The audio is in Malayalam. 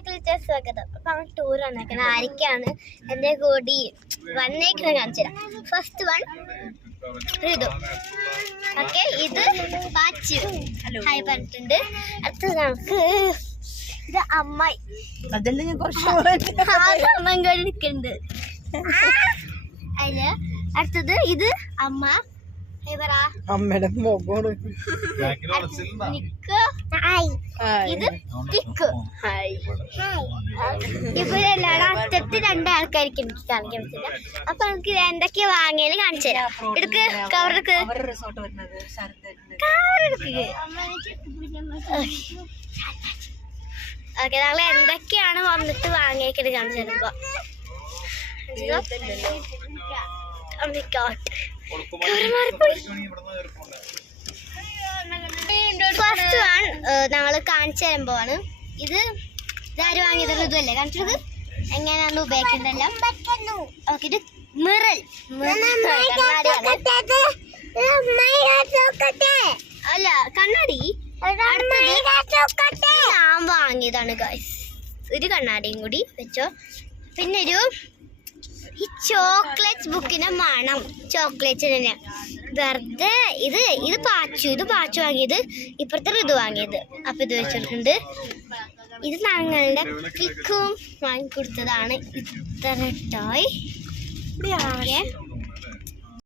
സ്വാഗതം. അപ്പൊ ടൂർ വന്നേക്കുന്നത് ആരൊക്കെയാണ് എന്റെ കൂടി വന്നേക്കുന്നത് കാണിച്ചു തരാം. ഫസ്റ്റ് വൺ ഋതു, ഓക്കെ. ഇത് പാച്ചു ഹായ് പറഞ്ഞിട്ടുണ്ട്. അടുത്തത് നമുക്ക് ഇത് അമ്മായി, അതെല്ലാം ഞാൻ കുറച്ച് അമ്മ എടുക്കുന്നുണ്ട്. അതില് അടുത്തത് ഇത് അമ്മ അമ്മയുടെ മുഖം. ഇത് പിക്ക്. ഇവരെല്ലാം അറ്റത്ത് രണ്ടാൾക്കാർക്ക് എനിക്ക് കാണിക്കാൻ പറ്റില്ല. അപ്പൊ നമുക്ക് എന്തൊക്കെയാ വാങ്ങിയത് കാണിച്ചു തരാം. എടുക്ക് കവറെടുക്ക് കവറെടുക്ക്. ഓക്കെ, ഞങ്ങൾ എന്തൊക്കെയാണ് വന്നിട്ട് വാങ്ങിയേക്കത് കാണിച്ചു തരുമ്പോ. ഫസ്റ്റ് വൺ ഞങ്ങള് കാണിച്ചു തരുമ്പോഴാണ്. ഇത് ഇതാര് വാങ്ങിയത്? ഇതല്ലേ കാണിച്ചത് എങ്ങനെയാണ് ഉപയോഗിക്കുന്നതെല്ലാം. ഓക്കെ, ഇത് മിറൽ അല്ല കണ്ണാടി. ഞാൻ വാങ്ങിയതാണ് ഗൈസ്. ഒരു കണ്ണാടിയും കൂടി വെച്ചോ. പിന്നെ ഒരു ഈ ചോക്ലേറ്റ് ബുക്കിന്റെ മണം, ചോക്ലേറ്റ് തന്നെ വെറുതെ. ഇത് പാച്ചു വാങ്ങിയത്. ഇപ്പുറത്തെ ഇത് വാങ്ങിയത്. അപ്പൊ ഇത് വെച്ചിട്ടുണ്ട്. ഇത് ഞങ്ങളുടെ കിക്കും വാങ്ങിക്കൊടുത്തതാണ്. ഇത്ര ടോയ്.